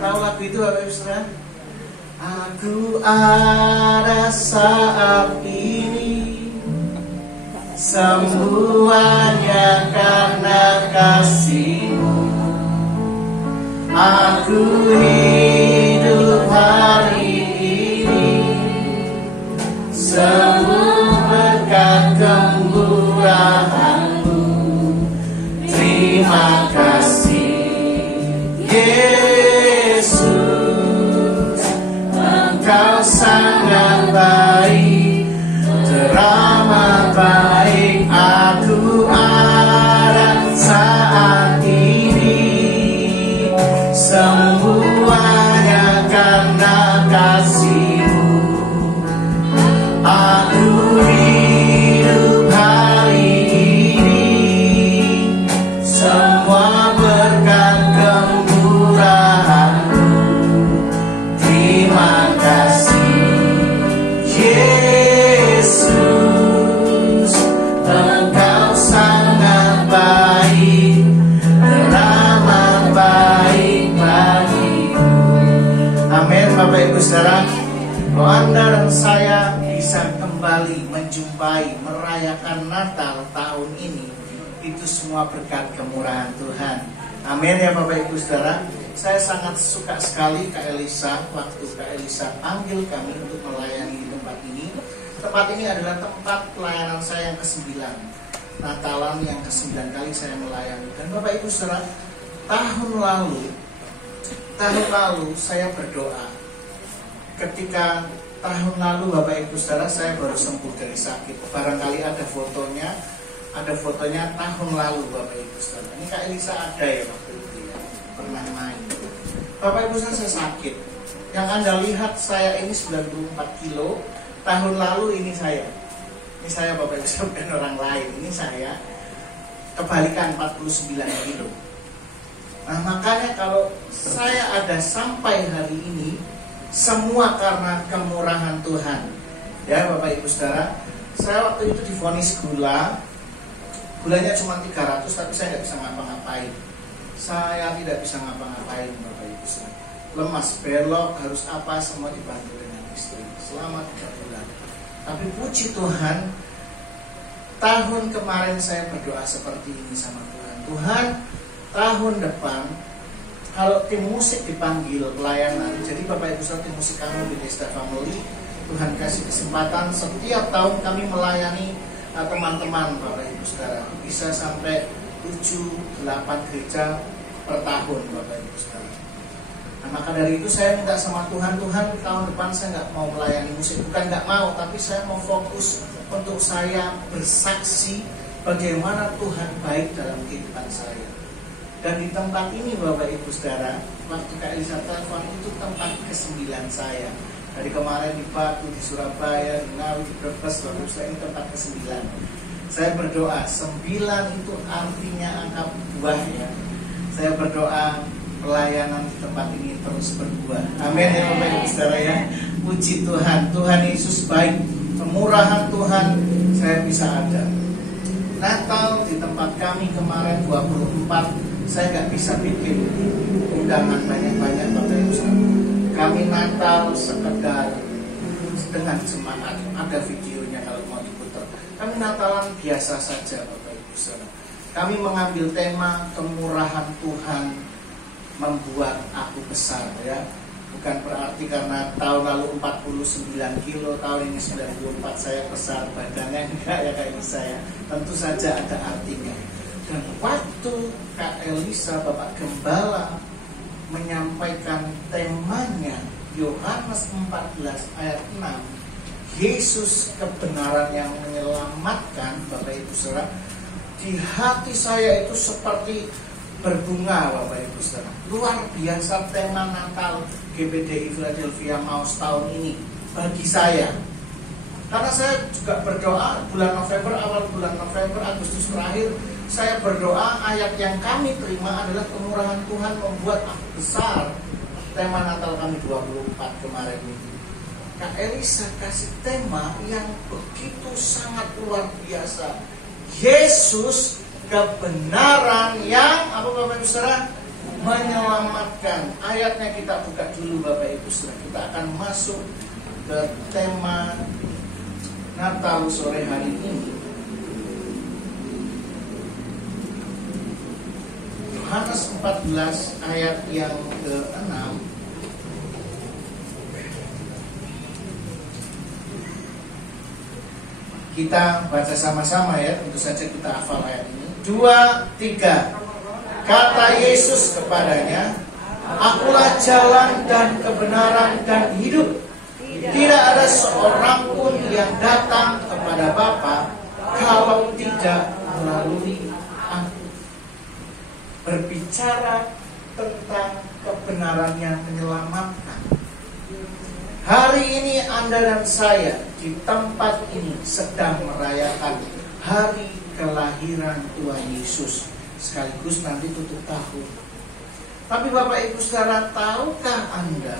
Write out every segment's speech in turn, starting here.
Tahu lagu itu Bapak Ibu Saudara? Aku ada saat ini, semuanya karena kasih-Mu. Aku hidup hari ini, semua berkat kemurahan-Mu. Terima kasih Yesus, Engkau sangat baik, teramat baik. Aku ada saat ini, semuanya karena kasih-Mu. Aku hidup hari ini, semua berkat kemurahan-Mu. Terima kasih Yesus, Engkau sangat baik, teramat baik bagiku. Amin. Bapak Ibu Saudara, bahwa Anda dan saya bisa kembali menjumpai, merayakan Natal tahun ini, itu semua berkat kemurahan Tuhan. Amin ya Bapak Ibu Saudara. Saya sangat suka sekali Kak Elisa, waktu Kak Elisa panggil kami untuk melayani di tempat ini. Tempat ini adalah tempat pelayanan saya yang ke-9, Natalan yang ke-9 kali saya melayani. Dan Bapak Ibu Saudara, tahun lalu saya berdoa. Ketika tahun lalu Bapak Ibu Saudara, saya baru sembuh dari sakit. Barangkali ada fotonya tahun lalu Bapak Ibu Saudara. Ini Kak Elisa ada ya waktu itu ya, pernah main. Bapak Ibu Saudara, saya sakit. Yang Anda lihat saya ini 94 kilo. Tahun lalu ini saya Bapak Ibu Saudara, bukan orang lain. Ini saya kebalikan 49 kilo. Nah makanya kalau saya ada sampai hari ini, semua karena kemurahan Tuhan. Ya Bapak Ibu Saudara, saya waktu itu divonis gulanya cuma 300, tapi saya nggak bisa ngapa-ngapain. Saya tidak bisa ngapa-ngapain Bapak Ibu Saudara. Lemas, belok, harus apa, semua dibantu dengan istri selama 3 bulan. Tapi puji Tuhan, tahun kemarin saya berdoa seperti ini sama Tuhan. Tuhan, tahun depan kalau tim musik dipanggil pelayanan, jadi Bapak Ibu Saudara, tim musik kami Bethesda Family, Tuhan kasih kesempatan setiap tahun kami melayani teman-teman Bapak Ibu Saudara, bisa sampai 7-8 gereja per tahun Bapak Ibu Saudara. Nah maka dari itu saya minta sama Tuhan, tahun depan saya nggak mau melayani musik, bukan nggak mau, tapi saya mau fokus untuk saya bersaksi bagaimana Tuhan baik dalam kehidupan saya. Dan di tempat ini Bapak Ibu Saudara, waktu Kak Elisa telepon, itu tempat ke-9 saya. Dari kemarin di Batu, di Surabaya, di Ngawi, di Brebes, Bapak Ibu Saudara, ini tempat ke-9. Saya berdoa, 9 itu artinya angka buah ya. Saya berdoa pelayanan di tempat ini terus berbuah. Amin ya Bapak Ibu Saudara ya. Puji Tuhan, Tuhan Yesus baik, kemurahan Tuhan saya bisa ada. Natal di tempat kami kemarin 24, saya nggak bisa bikin undangan banyak-banyak Bapak Ibu Saudara. Kami Natal sekedar dengan semangat, ada videonya kalau mau diputar. Kami Natalan biasa saja Bapak Ibu Saudara. Kami mengambil tema kemurahan Tuhan membuat aku besar ya. Bukan berarti karena tahun lalu 49 kilo, tahun ini 94 saya besar badannya, enggak ya Kak Elisa ya. Tentu saja ada artinya. Dan waktu Kak Elisa, Bapak Gembala menyampaikan temanya Yohanes 14 ayat 6, Yesus kebenaran yang menyelamatkan, Bapak Ibu Saudara, di hati saya itu seperti berbunga Bapak Ibu Saudara. Luar biasa tema Natal GBDI Philadelphia Maus tahun ini bagi saya. Karena saya juga berdoa bulan November, awal bulan November, Agustus terakhir, saya berdoa ayat yang kami terima adalah kemurahan Tuhan membuat aku besar. Tema Natal kami 24 kemarin itu. Kak Elisa kasih tema yang begitu sangat luar biasa. Yesus kebenaran yang apa Bapak Ibu Saudara? menyelamatkan. Ayatnya kita buka dulu Bapak Ibu Saudara. Kita akan masuk ke tema Natal sore hari ini. Yohanes 14 ayat yang ke-6. Kita baca sama-sama ya, tentu saja kita hafal ayat ini. 2, 3. Kata Yesus kepadanya, "Akulah jalan dan kebenaran dan hidup. Tidak ada seorang pun yang datang kepada Bapa kalau tidak melalui Aku." Berbicara tentang kebenaran yang menyelamatkan. Hari ini Anda dan saya di tempat ini sedang merayakan hari kelahiran Tuhan Yesus, sekaligus nanti tutup tahun. Tapi Bapak Ibu Saudara, tahukah Anda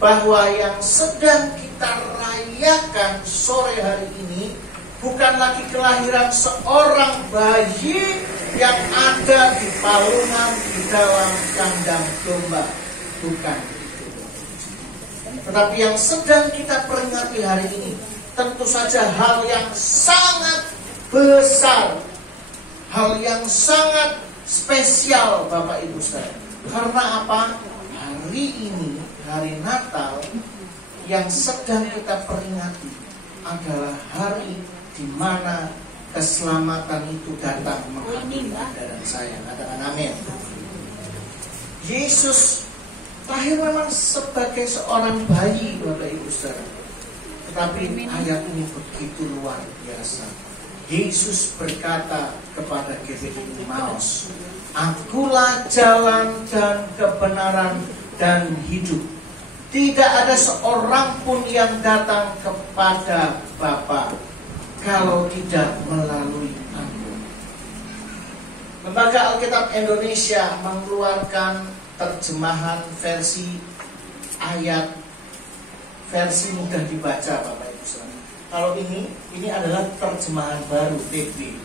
bahwa yang sedang kita rayakan sore hari ini bukan lagi kelahiran seorang bayi yang ada di palungan di dalam kandang domba? Bukan itu. Tetapi yang sedang kita peringati hari ini tentu saja hal yang sangat besar, hal yang sangat spesial Bapak Ibu Saudara. Karena apa? Hari ini, hari Natal yang sedang kita peringati adalah hari di mana keselamatan itu datang menghampiri Anda dan saya. Katakan amin. Yesus lahir memang sebagai seorang bayi Bapak Ibu Saudara. Tetapi ayat ini begitu luar biasa. Yesus berkata kepada GBI Emmaus, "Akulah jalan dan kebenaran dan hidup. Tidak ada seorang pun yang datang kepada Bapa kalau tidak melalui Aku." Lembaga Alkitab Indonesia mengeluarkan terjemahan versi ayat, versi mudah dibaca Bapak Ibu Saudara. Kalau ini adalah terjemahan baru TB.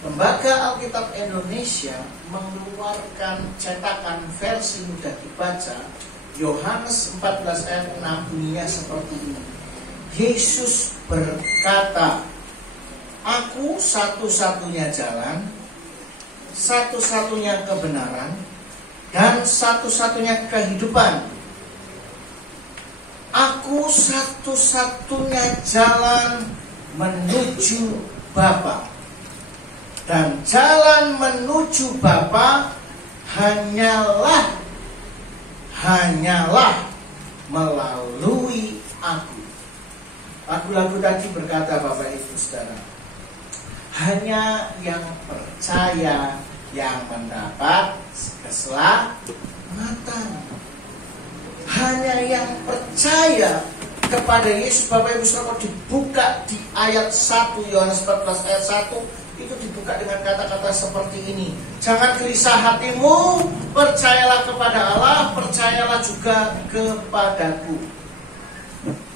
Lembaga Alkitab Indonesia mengeluarkan cetakan versi mudah dibaca. Yohanes 14 ayat 6 bunyinya seperti ini. Yesus berkata, "Aku satu-satunya jalan, satu-satunya kebenaran, dan satu-satunya kehidupan. Aku satu-satunya jalan menuju Bapa. Dan jalan menuju Bapa hanyalah melalui Aku." Lagu-lagu tadi berkata Bapak Ibu Saudara, hanya yang percaya yang mendapat keselamatan. Hanya yang percaya kepada Yesus Bapak Ibu Saudara dibuka di ayat 1 Yohanes 14 ayat 1 itu dibuka dengan kata-kata seperti ini. "Jangan gelisah hatimu, percayalah kepada Allah, percayalah juga kepadaku."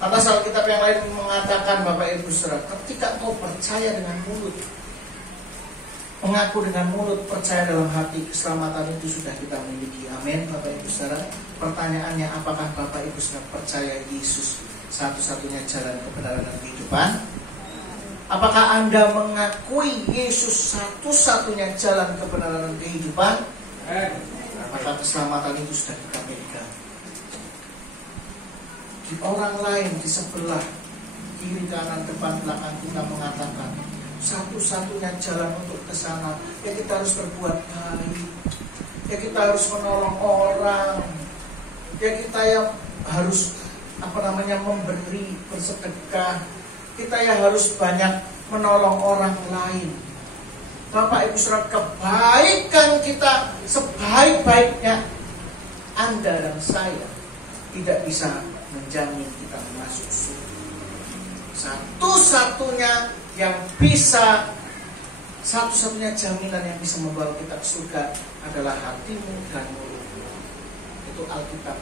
Atas Alkitab yang lain mengatakan Bapak Ibu Saudara, ketika kau percaya dengan mulut, mengaku dengan mulut, percaya dalam hati, keselamatan itu sudah kita miliki. Amin Bapak Ibu Saudara. Pertanyaannya, apakah Bapak Ibu Saudara percaya Yesus satu-satunya jalan kebenaran dan kehidupan? Apakah Anda mengakui Yesus satu-satunya jalan kebenaran dan kehidupan? Maka keselamatan itu sudah kita miliki. Di orang lain, di sebelah, kiri, kanan, depan, belakang kita mengatakan satu-satunya jalan untuk ke sana, ya kita harus berbuat baik, ya kita harus menolong orang, ya kita yang harus memberi, bersedekah, kita yang harus banyak menolong orang lain. Bapak Ibu Saudara, kebaikan kita sebaik-baiknya Anda dan saya tidak bisa menjamin kita masuk surga. Satu-satunya jaminan yang bisa membawa kita ke surga adalah hatimu dan mulutmu. Itu Alkitab.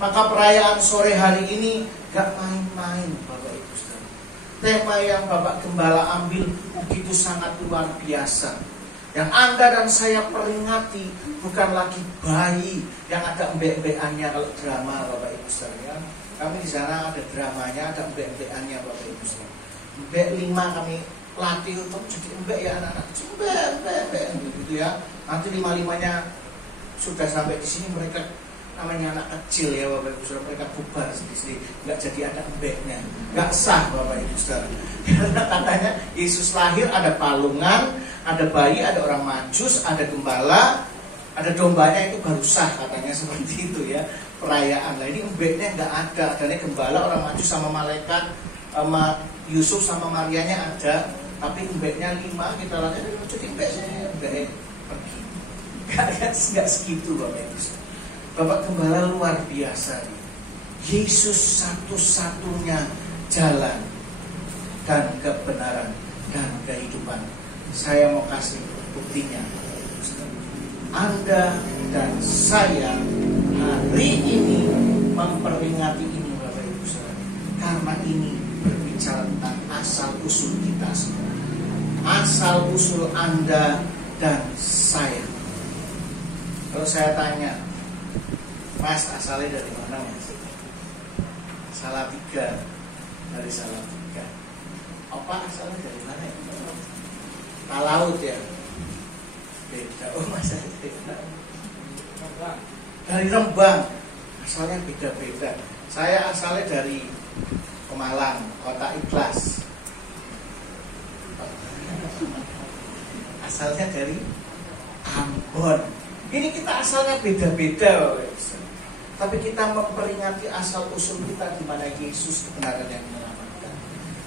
Maka perayaan sore hari ini gak main-main Bapak Ibu Saudara. Tema yang Bapak Gembala ambil begitu sangat luar biasa. Yang Anda dan saya peringati bukan lagi bayi yang ada embek-embekannya kalau drama, Bapak Ibu saudara. Kami di sana ada dramanya, ada embek-embekannya, Bapak Ibu saudara. Embek 5 kami latih untuk jadi embek ya anak-anak. Embek gitu ya. Nanti 5-5-nya sudah sampai di sini mereka namanya anak kecil ya Bapak Ibu saudara, mereka bubar sendiri, nggak jadi ada embeknya, nggak sah Bapak Ibu saudara. Karena katanya Yesus lahir ada palungan, ada bayi, ada orang majus, ada gembala, ada dombanya, itu baru sah katanya, seperti itu ya perayaan. Nah ini embeknya nggak ada, adanya gembala, orang majus sama malaikat, sama Yusuf sama Marianya ada, tapi embeknya 5 kita lihat jadi embeknya pergi. Nggak segitu Bapak Ibu. Bapak Gembala luar biasa. Yesus satu-satunya jalan dan kebenaran dan kehidupan. Saya mau kasih buktinya. Anda dan saya hari ini memperingati ini Bapak Ibu saudara, karena ini berbicara tentang asal usul kita semua. Asal usul Anda dan saya. Kalau saya tanya, Mas asalnya dari mana Mas? Salatiga. Dari Salatiga. Apa asalnya dari mana ya? Talaut ya. Beda. Oh Mas beda. Dari Rembang. Asalnya beda-beda. Saya asalnya dari Pemalang, Kota Ikhlas. Asalnya dari Ambon. Ini kita asalnya beda-beda, tapi kita memperingati asal usul kita di mana Yesus kebenaran yang menyelamatkan.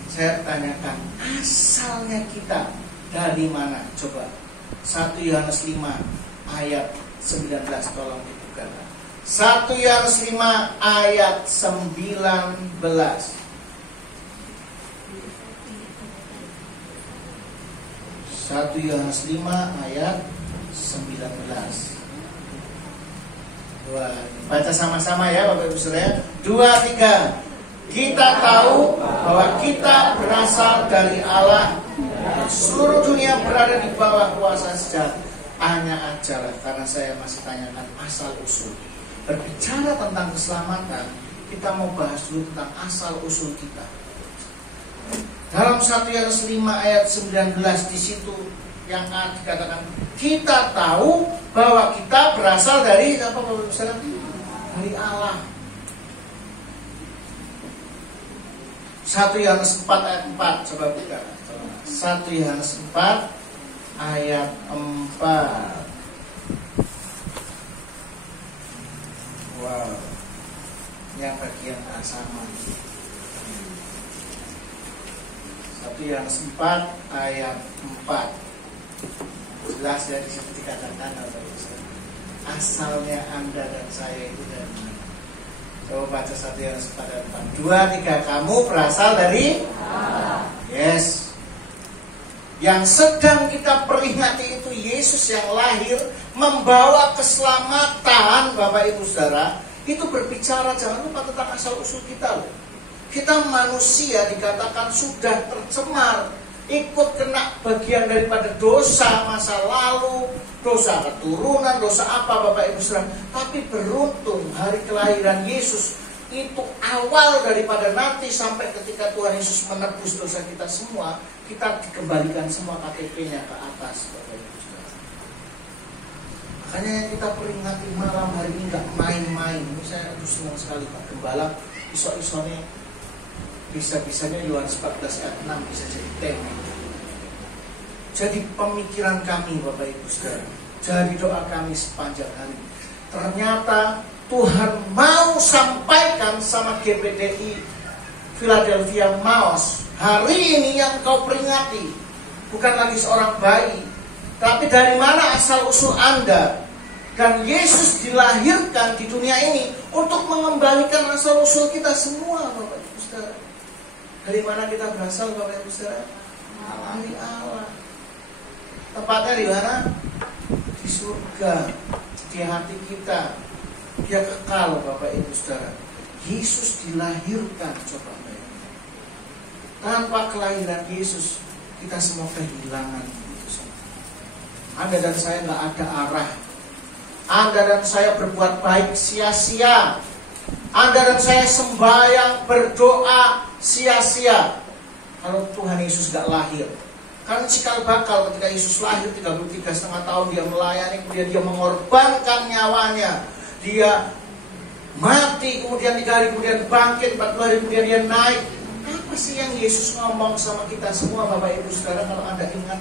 Saya tanyakan, asalnya kita dari mana? Coba 1 Yohanes 5 ayat 19, tolong dibuka. 1 Yohanes 5 ayat 19. 1 Yohanes 5 ayat 19. Baca sama-sama ya Bapak Ibu saudara. 2, 3. Kita tahu bahwa kita berasal dari Allah. Seluruh dunia berada di bawah kuasa jahat. Hanya ajalah, karena saya masih tanyakan asal usul. Berbicara tentang keselamatan, kita mau bahas dulu tentang asal usul kita. Dalam 1 Yohanes 5 ayat 19 di situ yang dikatakan kita tahu bahwa kita berasal dari apa Bapak Ibu? Dari Allah. 1 Yohanes 4 ayat 4, coba buka. 1 Yohanes 4 ayat 4. Wow. Yang bagian sama. 1 Yohanes 4 ayat 4. Jelas ya di situ dikatakan asalnya Anda dan saya itu dari mana? Coba baca 1 Yohanes 4 ayat 4. 2, 3. Kamu berasal dari Allah. Yes. Yang sedang kita peringati itu Yesus yang lahir membawa keselamatan, Bapak Ibu saudara. Itu berbicara jangan lupa tentang asal usul kita loh. Kita manusia dikatakan sudah tercemar, ikut kena bagian daripada dosa masa lalu, dosa keturunan, dosa apa Bapak Ibu saudara. Tapi beruntung hari kelahiran Yesus itu awal daripada nanti sampai ketika Tuhan Yesus menebus dosa kita semua, kita dikembalikan semua KTP-nya ke atas Bapak Ibu saudara. Makanya yang kita peringati malam hari ini gak main-main. Ini saya senang sekali Pak Gembala iso-isone bisa-bisanya Yohanes 14 ayat 6 bisa jadi tema. Jadi pemikiran kami Bapak Ibu saudara, jadi doa kami sepanjang hari. Ternyata Tuhan mau sampaikan sama GPDI Philadelphia Maos, hari ini yang kau peringati bukan lagi seorang bayi, tapi dari mana asal usul Anda. Dan Yesus dilahirkan di dunia ini untuk mengembalikan asal usul kita semua Bapak Ibu saudara. Dari mana kita berasal Bapak Ibu saudara? Dari Allah. Tempatnya di mana? Di surga, di hati kita. Dia kekal Bapak Ibu saudara. Yesus dilahirkan, coba bayangkan. Tanpa kelahiran Yesus kita semua kehilangan itu semua. Anda dan saya nggak ada arah. Anda dan saya berbuat baik sia-sia. Anda dan saya sembahyang, berdoa sia-sia kalau Tuhan Yesus nggak lahir. Karena cikal bakal ketika Yesus lahir 33,5 tahun dia melayani, kemudian dia mengorbankan nyawanya. Dia mati, kemudian 3 hari kemudian bangkit, 40 hari kemudian dia naik. Apa sih yang Yesus ngomong sama kita semua Bapak Ibu Saudara kalau Anda ingat?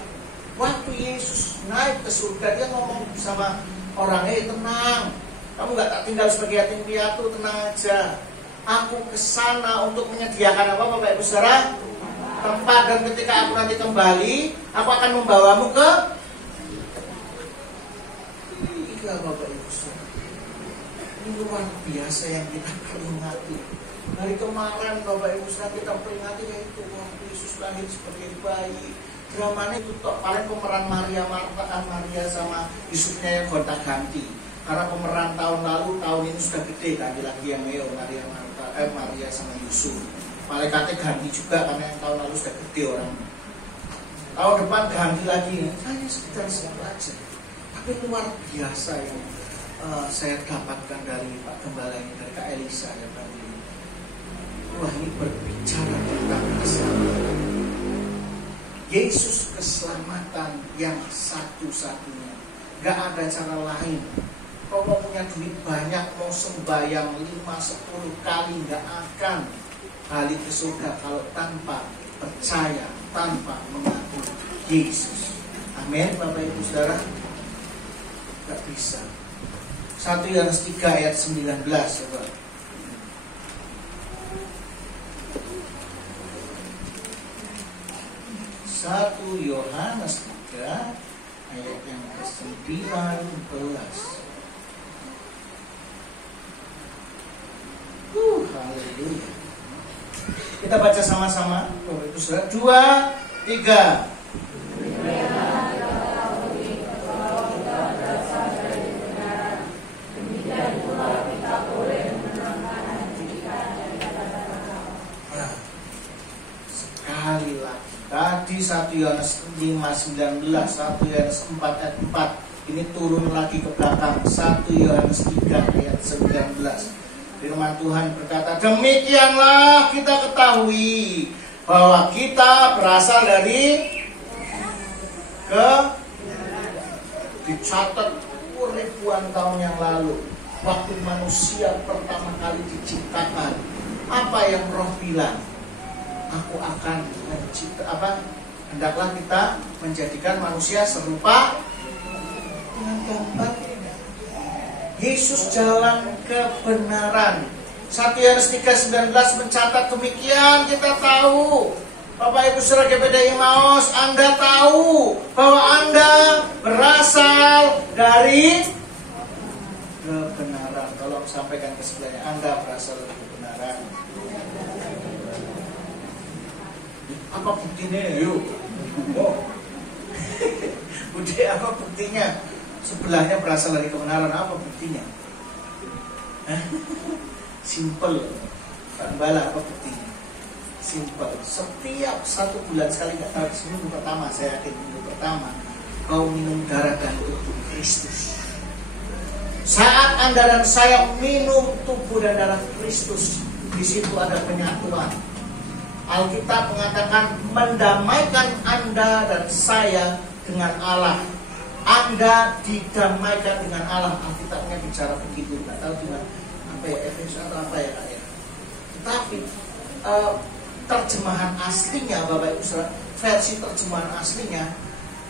Waktu Yesus naik ke surga, dia ngomong sama orangnya, tenang, kamu gak tak tinggal sebagai yatim piatu, tenang aja. Aku kesana untuk menyediakan apa Bapak Ibu Saudara? Tempat, dan ketika aku nanti kembali, aku akan membawamu ke Bapak Ibu Saudara. Ini luar biasa yang kita peringati. Hari kemarin Bapak Ibu Saudara kita peringati yaitu waktu Yesus lahir sebagai bayi. Dramanya itu paling pemeran Maria Marta, Maria sama Yusufnya yang gonta ganti. Karena pemeran tahun lalu, tahun ini sudah gede, ganti lagi yang Meo, Maria Marta, Maria sama Yusuf. Malaikatnya ganti juga karena yang tahun lalu sudah gede orang. Tahun depan ganti lagi, hanya sekitar segitu aja. Tapi luar biasa yang saya dapatkan dari Pak Gembala ini, dari Kak Elisa ya tadi. Wah, ini berbicara tentang keselamatan. Yesus keselamatan yang satu-satunya. Gak ada cara lain. Kau mau punya duit banyak, mau sembahyang 5-10 kali, gak akan balik ke surga kalau tanpa percaya, tanpa mengaku Yesus. Amin Bapak Ibu Saudara. Gak bisa. 1 Yohanes 3 ayat 19 coba. 1 Yohanes 3 ayat yang ke-19. Haleluya. Kita baca sama-sama. Itu surat 2, 3. Sekali lagi. Tadi 1 Yohanes 5:19, 1 Yohanes 4 ayat 4. Ini turun lagi ke belakang. 1 Yohanes 3 ayat 19. Firman Tuhan berkata, demikianlah kita ketahui bahwa kita berasal dari dicatat ribuan tahun yang lalu, waktu manusia pertama kali diciptakan. Apa yang Roh bilang? Aku akan hendaklah kita menjadikan manusia serupa dengan gambarnya. Yesus jalan kebenaran. 1 Yohanes 3:19 mencatat demikian kita tahu. Bapak Ibu Saudara GPD Emmaus, Anda tahu bahwa Anda berasal dari kebenaran. Tolong sampaikan ke sebelahnya, Anda berasal dari kebenaran. Apa buktinya? Yuk. Oh. Udah, apa buktinya? Sebelahnya berasal dari kebenaran, apa buktinya? Simple. Pak Gembala, apa buktinya? Simple. Setiap 1 bulan sekali, nggak tahu seminggu pertama, saya yakin minggu pertama kau minum darah dan tubuh Kristus. Saat Anda dan saya minum tubuh dan darah Kristus, di situ ada penyatuan. Alkitab mengatakan mendamaikan Anda dan saya dengan Allah. Anda didamaikan dengan Allah. Alkitabnya bicara begitu. Nggak tahu dengan apa ya, Efesus atau apa ya Kak ya. Tetapi terjemahan aslinya, Bapak Ibu Saudara, versi terjemahan aslinya,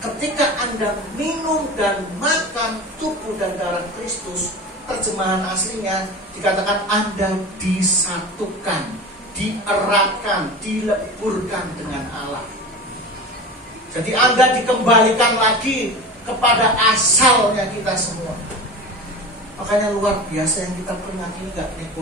ketika Anda minum dan makan tubuh dan darah Kristus, terjemahan aslinya dikatakan Anda disatukan, dieratkan, dileburkan dengan Allah. Jadi Anda dikembalikan lagi kepada asalnya kita semua. Makanya luar biasa yang kita peringati, enggak